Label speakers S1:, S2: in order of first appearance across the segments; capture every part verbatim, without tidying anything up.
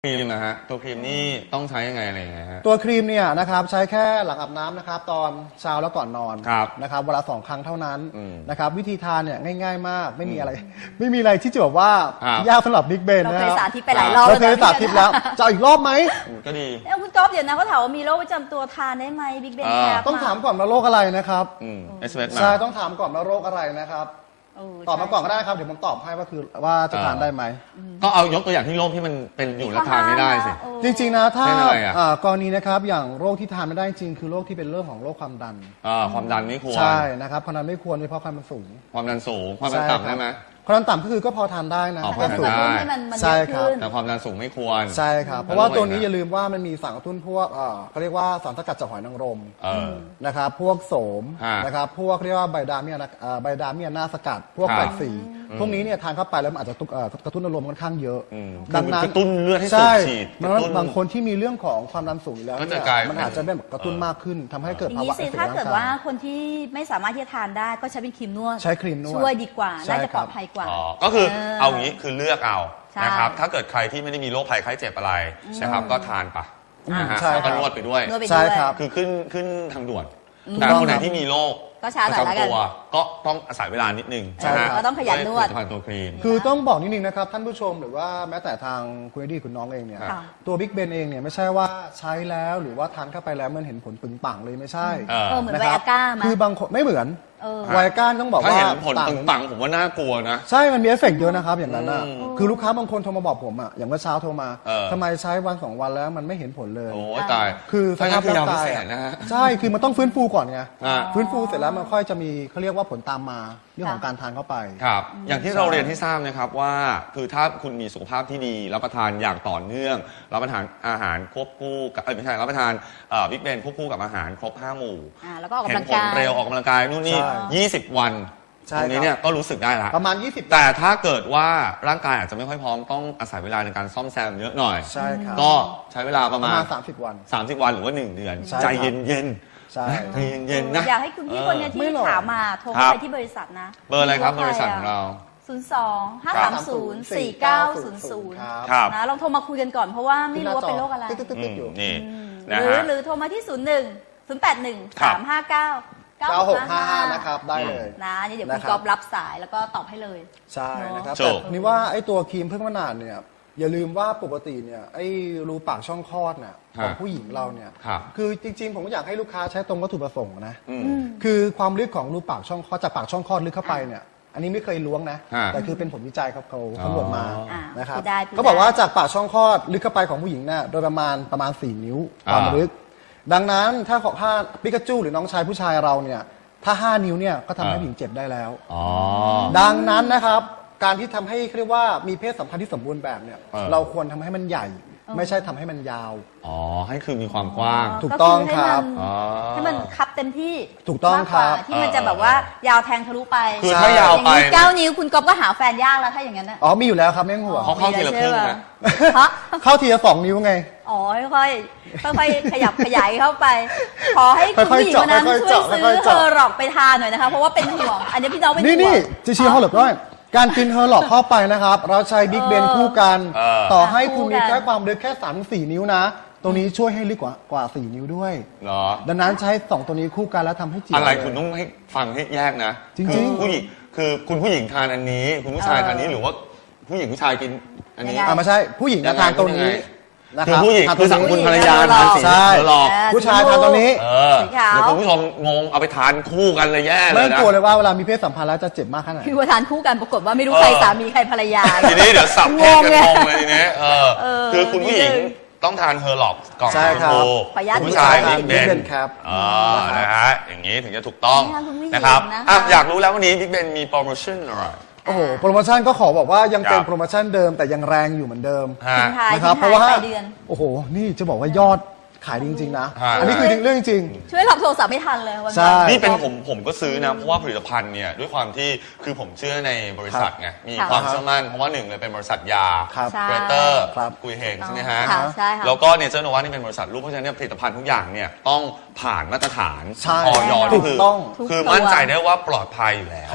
S1: ครีมนะฮะตัวครีมนี่ต้องใช้ยังไงอะไรยังไงฮะ
S2: ตัวครีมเนี่ยนะครับใช้แค่หลังอาบน้ำนะครับตอนเช้าแล้วก่อนนอนนะครับเวลาสองครั้งเท่านั้นนะครับวิธีทานเนี่ยง่ายๆมากไม่มีอะไรไม่มีอะไรที่จะแบบว่ายากสำหรับบิ๊กเบนนะครับเราเคย
S3: สาธิตไปหลายรอบ
S2: เราเคยสาธิตแล้วจะอีกรอบไหม
S1: ก็ดี
S3: แล้วคุณก๊อฟเดี๋ยวนะเขาถามว่ามีโรคประจำตัวทานได้ไหมบิ๊กเบนแคป
S2: ต้องถามก่อนว่าโรคอะไรนะครับ
S1: เอสเอสมา
S2: ใช่ต้องถามก่อนว่าโรคอะไรนะครับตอบมาก่อนก็ได้ครับเดี๋ยวผมตอบให้ว่าคือว่าจะทานได้ไหม
S1: ก็เอายกตัวอย่างที่โรคที่มันเป็นอยู่แล้วทานไม่ได้สิ
S2: จริงๆนะถ้ากรณีนะครับอย่างโรคที่ทานไม่ได้จริงคือโรคที่เป็นเรื่องของโรคความดัน
S1: ความดันไม่ควร
S2: ใช่นะครับความดันไม่ควรโดยเฉพาะความดันสูง
S1: ความดันสูงความดันต่ำได้ไหม
S2: ความดันต่ำก็คือก็พอทานได้นะ
S1: ความดันสูง
S2: ใช่ครับ
S1: แต่ความดันสูงไม่ควร
S2: ใช่ครับเพราะว่าตัวนี้อย่าลืมว่ามันมีสารกระตุ้นพวกเขาเรียกว่าสารสกัดจากหอยนางรมนะครับพวกโสมนะครับพวกเรียกว่าไบดาเมียไบดาเมียนาสกัดพวกแปดสีพวกนี้เนี่ยทานเข้าไปแล้วมันอาจจะกระตุ้นอารมณ์ค่อนข้างเยอะ
S1: ดังนั้นกระตุ้นเลือดให้สูบฉีด
S2: บางคนที่มีเรื่องของความดันสูงแล้วมันอาจจะเป็นกระตุ้นมากขึ้นทำให้เกิดภาวะ
S3: เอฟเฟกต์ถ้าเกิดว่าคนที่ไม่สามารถที่จะทานได้ก็ใช้เป็นครีมนวด
S2: ใช้ครีมนวด
S3: ช่วยดีกว่าน่าจะปลอดภัยกว่า
S1: ก็คือเอาอย่างนี้คือเลือกเอานะครับถ้าเกิดใครที่ไม่ได้มีโรคภัยไข้เจ็บอะไรนะครับก็ทานไปนะฮะแล้วก็นวดไปด้วย
S2: ใช่ครับ
S1: คือขึ้นขึ้นทางด่วนแต่คนไหนที่มีโรค
S3: ก็ช้าหน่อยแล้วกัน
S1: ก็ต้องอาศัยเวลานิดนึง
S3: นะฮะก็ต้องขยันนวด
S1: ผ่านตัวครีม
S2: คือต้องบอกนิดนึงนะครับท่านผู้ชมหรือว่าแม้แต่ทางคุณดีคุณน้องเองเนี่ยตัวบิ๊กเบนเองเนี่ยไม่ใช่ว่าใช้แล้วหรือว่าทานเข้าไปแล้วมันเห็นผลปึงปังเลยไม่ใช่
S3: เหมือนไวอาก้า
S2: คือบางคนไม่เหมือนไวอาก้าต้องบอกว่า
S1: ถ้าเห็นผลปึงปังผมว่าน่ากลัวนะ
S2: ใช่มันมีเอฟเฟกต์เยอะนะครับอย่างนั้นนะคือลูกค้าบางคนโทรมาบอกผมอ่ะอย่างเมื่อเช้าโทรมาทำไมใช้วันสองวันแล้วมันไม่เห็นผลเลย
S1: โอ้ตาย
S2: คือ
S1: สภาพร่างกาย
S2: ใช่คือมันต้องฟื้นฟูก่อนไงฟื้นฟูเสร็จแล้วมันค่อยจะมีเขาเรียกว่าผลตามมาเรื่องของการทานเข้าไป
S1: ครับอย่างที่เราเรียนที่ทราบนะครับว่าคือถ้าคุณมีสุขภาพที่ดีรับประทานอย่างต่อเนื่องรับประทานอาหารควบคู่กับไม่ใช่รับประทานบิ๊กเบนควบคู่กับอาหารครบห้าหมู่เห็นผลเร็วออกกำลังกายนู่นนี่ยี่สิบวันตรงนี้เนี่ยก็รู้สึกได้ละ
S2: ประมาณยี่สิบ
S1: แต่ถ้าเกิดว่าร่างกายอาจจะไม่ค่อยพร้อมต้องอาศัยเวลาในการซ่อมแซมเยอะหน่อย
S2: ใช่ครับ
S1: ก็ใช้เวลาประมาณ
S2: สามสิบวัน
S1: สามสิบวันหรือว่าหนึ่งเดือนใจเย็น
S2: ใช่
S1: ใจเย็นๆนะ
S3: อยากให้คุณพี่คนนี้ที่ถามมาโทรไปที่บริษัทนะ
S1: เบอร์อะไรครับบริษัทของเรา
S3: ศูนย์ สอง ห้า สาม ศูนย์ สี่ เก้า ศูนย์ ศูนย์นะลองโทรมาคุยกันก่อนเพราะว่าไม่รู้ว่าเป็นโรคอะไร
S1: นี่
S3: หรือหรือโทรมาที่ศูนย์ หนึ่ง ศูนย์ แปด หนึ่ง สาม ห้า เก้า
S2: เก้า หก ห้า นะครับได้เลย
S3: นะนี่เดี๋ยวคุณก๊อฟรับสายแล้วก็ตอบให้เลย
S2: ใช่นะครับแต่นี่ว่าไอ้ตัวครีมเพิ่งมานานเนี่ยอย่าลืมว่าปกติเนี่ยไอ้รูปากช่องคลอดเนี่ยของผู้หญิงเราเนี่ยคือจริงๆผมก็อยากให้ลูกค้าใช้ตรงวัตถุประสงค์นะคือความลึกของรูปากช่องคลอดจากปากช่องคลอดลึกเข้าไปเนี่ยอันนี้ไม่เคยล้วงนะแต่คือเป็นผลวิจัยครับเขาตำรวจมานะครับเขาบอกว่าจากปากช่องคลอดลึกเข้าไปของผู้หญิงเนี่ยโดยประมาณประมาณสี่นิ้วความลึกดังนั้นถ้าของถ้าปิกาจูหรือน้องชายผู้ชายเราเนี่ยถ้าห้านิ้วเนี่ยก็ทำให้ผู้หญิงเจ็บได้แล้วดังนั้นนะครับการที่ทำให้เรียกว่ามีเพศสัมพันธ์ที่สมบูรณ์แบบเนี่ยเราควรทำให้มันใหญ่ไม่ใช่ทำให้มันยาว
S1: อ๋อให้คือมีความกว้าง
S2: ถูกต้องครับ
S3: ให้มันคับเต็มที่
S2: ถูกต้องครับ
S3: ที่มันจะแบบว่ายาวแทงทะลุไป
S1: คือถ้ายาวไป
S3: เก้านิ้วคุณก๊อฟก็หาแฟนยากแล้วถ้าอย่างนั้นนะ
S2: อ๋อมีอยู่แล้วครับไม่ต้องห่วง
S1: เขาเข้าทีละครึ่งนะ
S2: เข้าทีละสองนิ้วไง
S3: อ๋อค่อยๆค่อยๆขยับขยายเข้าไปขอให้คุณผู้หญิงคนนั้นช่วยซื้อเฮอร์ล็อกไปทานหน่อยนะคะเพราะว่าเป็นห่วงอันนี้พี่น้องเป็นห่วง
S2: นี่นี่จีชีเฮอร์ล็อกด้วยการกินเฮอร์ล็อกเข้าไปนะครับเราใช้บิ๊กเบนคู่กันต่อให้คุณมีแค่ความลึกแค่สามถึงสี่นิ้วนะตรงนี้ช่วยให้ลึกกว่ากว่าสี่นิ้วด้วย
S1: เหรอ
S2: ดังนั้นใช้สองตัวนี้คู่กันแล้วทำให้จี
S1: อะไรคุณต้องให้ฟังให้แยกนะ
S2: จริงๆ
S1: ผู้หญิงคือคุณผู้หญิงทานอันนี้คุณผู้ชายทานนี้หรือว่าผู้หญิงผู้ชายกินอันนี้
S2: อ่าไม่ใช่ผู้หญิงทานตัวนี้
S1: คือผู้หญิงคือสังคุณภรรยาทานสีหลอก
S2: ผู้ชายทานตัวนี้
S1: เดี๋ยวคุณผู้ชมงงเอาไปทานคู่กันเลยแย่เลยนะ
S2: ไม่กลัวเลยว่าเวลามีเพศสัมพันธ์แล้วจะเจ็บมากขนาดไหน
S3: คือว่าทานคู่กันปรากฏว่าไม่รู้ใครสามีใครภรรยา
S1: ทีนี้เดี๋ยวสับเพศกันงงเลยทีนี้คือคุณผู้หญิงต้องทานเฮอร์ล็อกก่อนคุณผู้ชายบิ๊กเบน
S2: ครับ
S1: อ๋อนะฮะอย่างนี้ถึงจะถูกต้องนะครับอยากรู้แล้ววันนี้บิ๊กเบนมีโปรโมชั่นอะไร
S2: โอ้โหโปรโมชั่นก็ขอบอกว่ายังเป็นโปรโมชั่นเดิมแต่ยังแรงอยู่เหมือนเดิม
S3: นะครับ
S2: เพราะว่าโอ้โหนี่จะบอกว่ายอดขายจริงๆนะอันนี้คือเรื่องจริง
S3: ช่วยรับโทรศัพท์ไม่ทันเลยวัน
S2: นี้
S1: นี่เป็นผมผมก็ซื้อนะเพราะว่าผลิตภัณฑ์เนี่ยด้วยความที่คือผมเชื่อในบริษัทไงมีความเชื่อมั่นเพราะว่าหนึ่งเลยเป็นบริษัทยาเกรเตอร์กุยเฮงใช่ไหมฮะแล้วก็เนเจอร์โนวานี่เป็นบริษัทลูกเพราะฉะนั้นผลิตภัณฑ์ทุกอย่างเนี่ยต้องผ่านมาตรฐานออยนี่คือคือมั่นใจได้ว่าปลอดภัยอยู่แล้ว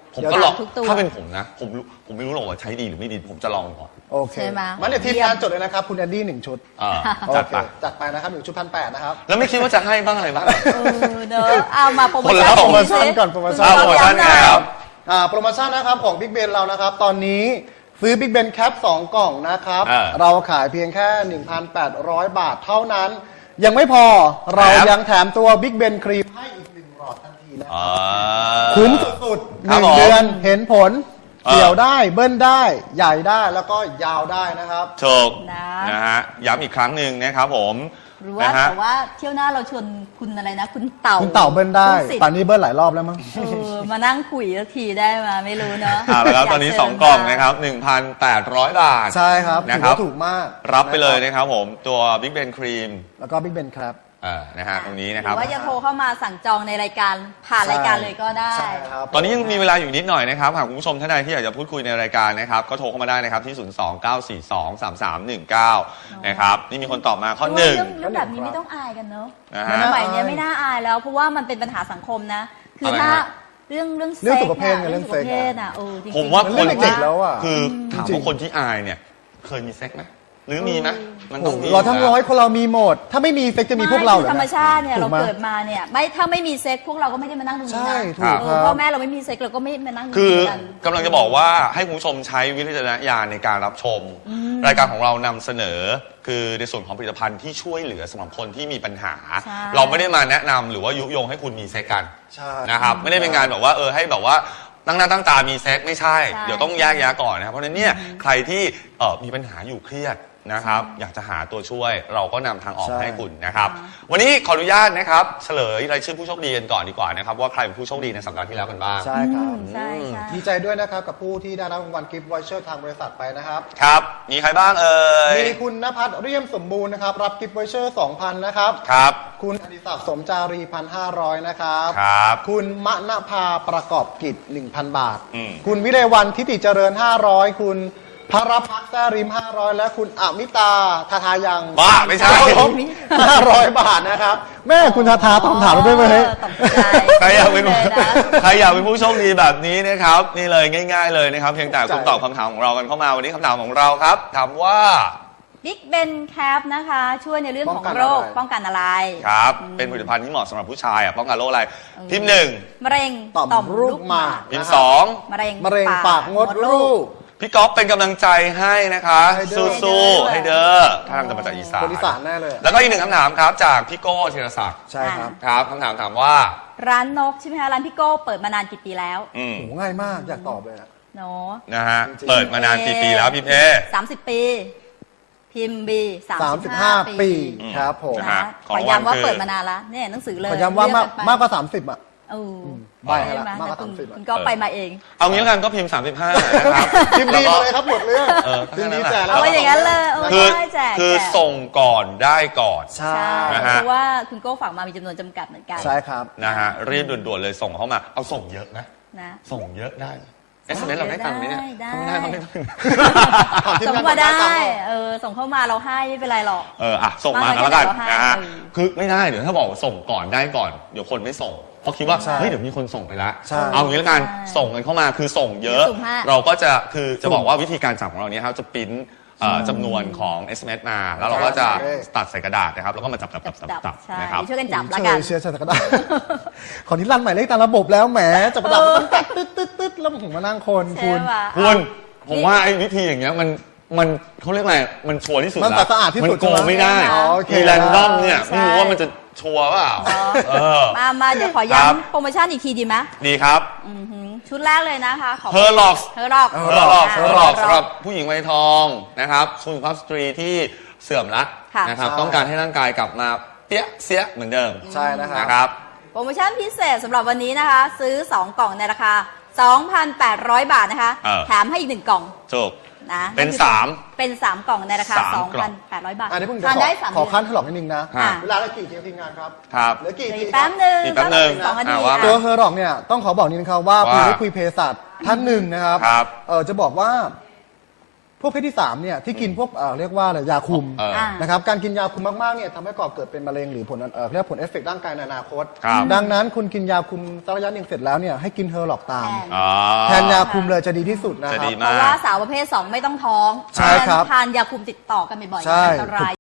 S1: ผมก็ลอง
S3: ทุกตัว
S1: ถ้าเป็นผมนะผมรู้ผมไม่รู้หรอกว่าใช้ดีหรือไม่ดีผมจะลองก่อน
S2: โอเค
S3: ใช่ไหม
S2: มันเดี๋ยวทีมงานจดเลยนะครับ คุณแอนดี้หนึ่งชุด
S1: อ่า
S2: โอ
S1: จัด
S2: เค
S1: ไป
S2: จัดไปนะครับหนึ่งชุดพันแปดนะครับ
S1: แล้วไม่คิดว่าจะให้บ้างอะไรบ้าง
S3: เออเนอะเอามาโปรโม
S1: คนละ
S3: ชั่น
S2: โปรโม
S3: สิ
S2: ชั่นก่อนโปรโมชั่น
S1: เอาโปรโมชั่นครับ
S2: อ่าโปรโมชั่นนะครับของ Big Ben เรานะครับ ตอนนี้ซื้อ Big Ben Cap สองกล่องนะครับ
S1: อ่า
S2: เราขายเพียงแค่ หนึ่งพันแปดร้อย บาทเท่านั้น ยังไม่พอเรา
S1: ครับ
S2: ยังแถมตัว Big Ben ครีมให้อีกหนึ่งหลอดทันทีนะ
S1: อ่า
S2: คุ้มสุดๆห
S1: ครับ
S2: นึ่ง
S1: ผม
S2: เดือนเห็นผล
S1: เออ
S2: เกี่ยวได้เบิ้ลได้ใหญ่ได้แล้วก็ยาวได้นะครับ
S1: ถูก
S3: นะ
S1: นะฮะย้ำอีกครั้งหนึ่งนะครับผม
S3: หรือว่า
S1: นะฮะ
S3: แต่ว่าเที่ยวหน้าเราชวนคุณอะไรนะ คุณเต่า
S2: คุณเต่าเบิ้ลได้
S3: คุณสิทธิ์
S2: ป่านนี้เบิ้ลหลายรอบแล้วมั้ง
S3: เออมานั่งคุยสักทีได้มาไม่รู้เนอะ
S1: อ่าแล้วครับ
S3: ยา
S1: ตอนนี้
S3: เชิญ
S1: สองกล่อง
S3: มา
S1: นะครับ หนึ่งพันแปดร้อย บาท
S2: ใช่ครับ
S1: นะ
S2: ถือ
S1: ครับ
S2: ว่าถูกมาก
S1: รับไปเลย
S2: นะ
S1: นะครับผมตัว Big Ben Cream
S2: แล้วก็ Big Ben ครับ
S1: เอ่านะฮะตรงนี้นะ
S3: ห
S1: ค
S3: รื
S1: รับ
S3: อว่าจะโทรเข้ามาสั่งจองในรายการผ่านรายการเลยก็ได้
S2: ใช่ครับ
S1: ตอนนี้ยังมีเวลาอยู่นิดหน่อยนะครับหากคุณผู้ชมท่านใดที่อยากจะพูดคุยในรายการนะครับก็โทรเข้ามาได้นะครับที่ ศูนย์ สอง เก้า สี่ สอง สาม สาม หนึ่ง เก้า นะครับนี่มีคนตอบมาข้อหนึ่ง
S3: เรื่องเรื่องแบบนี้ไม่ต้องอายกันเนอะ
S1: นะ
S3: ส
S1: ฮะ
S3: มัยเนี้ยไม่น่าอายแล้ว เพราะว่ามันเป็นปัญหาสังคมนะ คือ
S1: อะไร
S3: ถ้า
S1: ฮะ
S3: เรื่องเรื่อง
S2: เรื่องสุขภาพ
S3: ซ็ก
S2: ไง
S3: อะ
S2: เรื่องเซ็ก
S3: สุข
S2: อะ
S3: ภาพอะเออจริงๆ
S1: ผมว่า
S2: มัน
S1: ค
S2: เรื่
S1: น
S2: องเด็กๆแล้วอะ
S1: คือถาม
S2: จริ
S1: ว่าง คนที่อายเนี่ยเคยมีเซ็กไหมหรือมีไหมมันต้องมี
S2: เราทั้ง
S1: ยู่
S2: ร้
S1: แล้
S2: อยว คนเรามีหมด ถ้าไม่มีเซ็กจะมีพวกเราเหรอ
S3: ธรรมชาติเนี่ย
S2: ถู
S3: เรา
S2: กไหม
S3: เกิดมาเนี่ยไม่ถ้าไม่มีเซ็กพวกเราก็ไม่ได้มานั่งตรงนี้
S2: ใช่
S3: นะ
S2: ถูก
S3: เอ
S2: ค
S3: อ
S2: รับ
S3: พ่อแม่เราไม่มีเซ็กเราก็ไม่มานั่งตรง
S1: คือ
S3: นี้กัน
S1: กำลังจะบอกว่าให้คุณผู้ชมใช้วิจารณญาณในการรับชม รายการของเรานำเสนอคือในส่วนของผลิตภัณฑ์ที่ช่วยเหลือสำหรับคนที่มีปัญหา
S3: ใช่
S1: เราไม่ได้มาแนะนำหรือว่ายุยงให้คุณมีเซ็กกัน
S2: ใช่
S1: นะครับไม่ได้เป็นการแบบว่าเออให้แบบว่าตั้งหน้าตั้งตามีเซ็กไม่ใช่
S3: ใช่
S1: เดี๋ยวต้องแยกแยะก่อนนะครับเพราะฉะนั้นเนี่ยใครที่เออมีปัญหาอยู่เครียดนะครับอยากจะหาตัวช่วยเราก็นำทางออก
S2: ใช่
S1: ให้คุณนะครับวันนี้ขออนุญาตนะครับเฉลยรายชื่อผู้โชคดีกันก่อนดีกว่านะครับว่าใครเป็นผู้โชคดีในสัปดาห์ที่แล้วกันบ้าง
S2: ใช่ครับ
S3: ใช่ใช่
S2: ดีใจด้วยนะครับกับผู้ที่ได้รับรางวัลกิฟต์วอยเชอร์ทางบริษัทไปนะครับ
S1: ครับมีใครบ้างเอ่ย
S2: มีคุณณภัทรเรียมสมบูรณ์นะครับ รับกิฟต์วอยเชอร์ สองพัน นะครับ
S1: ครับ
S2: คุณอดิศักดิ์สมจารี หนึ่งพันห้าร้อย นะครับ
S1: ครับ
S2: คุณมณภาประกอบกิจ หนึ่งพัน บาท
S1: อืม
S2: คุณวิเลวันทิติเจริญ ห้าร้อย คุณพระพักแซ่ริม ห้าร้อย และคุณอมิตาทาทายัง
S1: บ้าไม่ใช่
S2: ห้าร้อย บาทนะครับ แม่คุณทาทาตอบคำถามเราด้วยไหม
S3: เออตกใจ
S1: ใครอยากเป็น
S3: เลยนะ
S1: ใครอยากเป็นผู้โชคดีแบบนี้นะครับ นี่เลยง่าย ๆเลยนะครับ เพียงแต่คุณตอบคำถามของเรากันเข้ามาวันนี้คำถามของเราครับถามว่า
S3: บิ๊กเบนแคปนะคะ ช่วยในเรื่องของโรคป้องกันอะไร
S1: ครับ เป็นผลิตภัณฑ์ที่เหมาะสำหรับผู้ชายอ่ะป้องกันโรคอะไร พิมพ์หนึ่ง
S3: มะเร็ง
S2: ต่อมลูกหมาก
S1: พิมพ์สอง
S3: มะเร็ง
S2: มะเร็งปากมดลูก
S1: พี่ก๊อฟเป็นกำลังใจให้นะคะ
S2: ให้เด้อ
S1: สู้ๆให้เด้อถ้าทำจะมาจากอีสาน
S2: คนอีสานแน่เลย
S1: แล้วก็อีกหนึ่งคำถามครับจากพี่โก้ธีรศักดิ์
S2: ใช่ครับ
S1: ครับคำถามถามว่า
S3: ร้านนกใช่ไหมคะร้านพี่โก้เปิดมานานกี่ปีแล้ว
S1: อืม
S2: โหง่ายมากอยากตอบเลยอะ
S3: เนาะ
S1: นะฮะ
S2: จริงๆ
S1: เปิดมานานกี่ปีแล้วพี่เพ่
S3: สามสิบปี พิมพ์บีสาม
S2: สาม
S3: สิ
S2: สิ
S3: บบ ห้า
S2: ห้า
S3: ปี
S2: ปีครับผม
S1: นะ
S3: นะ
S1: ฮะ
S3: คะ
S1: ข
S3: ข
S1: อง
S3: อ
S1: รางวัล
S3: ย้ำว่า
S1: คือ
S3: เปิดมานานแล้วเนี่ยหนังสือเลย
S2: ขอย้ำว่า
S3: เรี
S2: มาก
S3: นไป
S2: มากกว่า สามสิบ อ่ะ
S3: เออ
S2: ใบ้ให้ละ
S3: ใช่ไห
S2: มากกว่า
S3: แต่คุณ
S2: สามสิบอะ
S3: คุณก็ไปมาเอง
S1: เอางี้แล้วกันก็พิมพ์ สามสิบห้านะครับ
S2: พิมพ์ดีมาเลยครับหมดเรื่อง
S1: เออ
S2: พิมพ์ดี
S1: แค่
S2: แจ
S1: นั้นแหละ
S2: กแล้ว
S3: เอาไว้อย่างนั้นเลยเออ
S1: คือ
S3: ได้แจก
S1: คือ
S3: แจก
S1: ส่งก่อนได้ก่อน
S2: ใช่
S3: ใช่
S1: นะฮะ
S3: เพราะว่าคุณโก้ฝากมามีจำนวนจำกัดเหมือนกัน
S2: ใช่ครับ
S1: นะฮะรีบด่วนๆเลยส่งเข้ามา เอาส่งเยอะนะ
S3: นะ
S1: ส่งเยอะได้เอสเอ็มเอสเราได้ตังค์ไหมเนี่ย
S3: ได้
S1: ทำไม่ได้ทำไม่ได้
S2: ถามทีม
S3: ส่ง
S2: งาน
S3: มาได้
S2: ก่อนนะ
S3: เออส่งเข้ามาเราให้ไม่เป็นไรหรอก
S1: เอออ่ะส่งมากันแล้วกัน
S3: มาให้
S1: นะฮะ
S3: เออ
S1: คือไม่ได้เดี๋ยวถ้าบอกว่าส่งก่อนได้ก่อนเดี๋ยวคนไม่ส่งเพราะคิดว่า
S2: ใช่
S1: เฮ้ยเดี๋ยวมีคนส่งไปแล้ว
S2: ใช่
S1: เอางี้แล้วกัน
S3: ใช่
S1: ส่งกันเข้ามาคือส่งเยอะ
S3: สุ่มห้า
S1: เราก็จะคือจะบอกว่าวิธีการจับของเราเนี้ยครับจะปริ้นเอ่อจำนวนของ เอส เอ็ม เอส มา แล้วเราก็จะ
S2: ใช่
S1: ตัดใส่กระดาษนะครับแล้วก็มาจับจับจับจับ
S3: จับ
S1: จับ
S3: ใช่
S1: นะครับ
S3: ช่วยกันจับ
S2: เช
S3: ละกัน
S2: ยเชียร์จักรดาษขอนี้รันหมายเลขตามระบบแล้วแหมจับกระดาษมันต้องแตะตึ๊ดตึ๊ดตึ๊ดแล้วผมมานั่งคน
S3: ใช่
S2: คุณ
S3: ปะ
S1: คุณผมว่าไอ้วิธีอย่างเงี้ยมันมันเขาเรียกอะไรมันชัวร์ที่สุด
S2: มัน
S1: แล้ว
S2: สะอาดที่สุด
S1: มันโกงไม่ได้
S2: อ๋อโอเค
S1: มีแรนดอมเนี่ย
S3: ใช่
S1: ไม่รู้ว่ามันจะชัวร์เปล่าเออ
S3: มามาเดี๋ยวขอ
S1: ครับ
S3: ย้ำโปรโมชั่นอีกทีดีไหม
S1: ดีครับ
S3: อือหือชุดแรกเลยนะคะของ
S1: เฮอร์ล็อก
S3: เฮอร์ล็อก
S2: เอ
S1: เฮอร์ล็อก
S3: า
S1: เฮอร์ล็อกสำหรับผู้หญิงวัยทองนะครับสุภาพสตรีที่เสื่อมละ
S3: ค่ะ
S1: นะครับ
S2: ใช่
S1: ต้องการให้ร่างกายกลับมาเปี้ยเสียเหมือนเดิม
S2: ใช่นะครับ
S1: นะครับ
S3: โปรโมชั่นพิเศษสำหรับวันนี้นะคะ ซื้อ สอง กล่องในราคา สองพันแปดร้อย บาทนะคะ
S1: เออ
S3: แถมให้อีกหนึ่งกล่อง
S1: ถูก
S3: นะ
S1: เป็น
S3: คือ
S1: สาม
S3: เป็นสามกล่องในราคา
S1: สามกล่อง
S3: สองพันแปดร้อย บาท
S2: อันนี้เพิ่งจะ
S3: ทาน
S2: ขอ
S3: ได้สาม
S2: ขอ
S3: เดื
S2: ขั้
S3: อน
S2: นถลอกนิดนึงนะ
S1: ฮะ
S2: เวลาเหลือกี่ทีมทีมงานครับ
S1: ครับ
S2: เหลือกี่
S3: เดี๋ยว
S2: ที
S3: อีก
S2: ค
S3: แป๊
S2: รั
S3: บบ นึง
S1: อีกแป๊บนึง
S3: สองนาที
S1: อ่าว่า
S3: อ่ะ
S2: ตัวเฮอร์ร็อกเนี่ยต้องขอบอกนิดนึงครับว่า
S1: ว่า
S2: ผู้ได้คุยเภสัชท่านหนึ่งนะครับ
S1: ครับ
S2: เออจะบอกว่าพวกเพศที่สามเนี่ยที่กินพวกเอ่อเรียกว่าอะไรยาคุม
S1: เออ
S2: นะครับการกินยาคุมมากๆเนี่ยทำให้ก่อเกิดเป็นมะเร็งหรือผลเอ่อเรียกว่าผลเอฟเฟกต์ร่างกายในอนาคต
S1: ครับ
S2: ดังนั้นคุณกินยาคุมสักระยะหนึ่งเสร็จแล้วเนี่ยให้กินเฮอร์ล็อกตาม
S3: แทน
S1: อ๋อ
S2: แทนยาคุมเลยจะดีที่สุดนะ
S1: จะ
S2: ครั
S1: ดี
S2: บ
S1: มาก
S3: เพราะว่าสาวประเภทสองไม่ต้องท้อง
S2: ใช่ครับ
S3: ทานยาคุมติดต่อกันบ่อยๆ
S2: ใช่
S3: อันตราย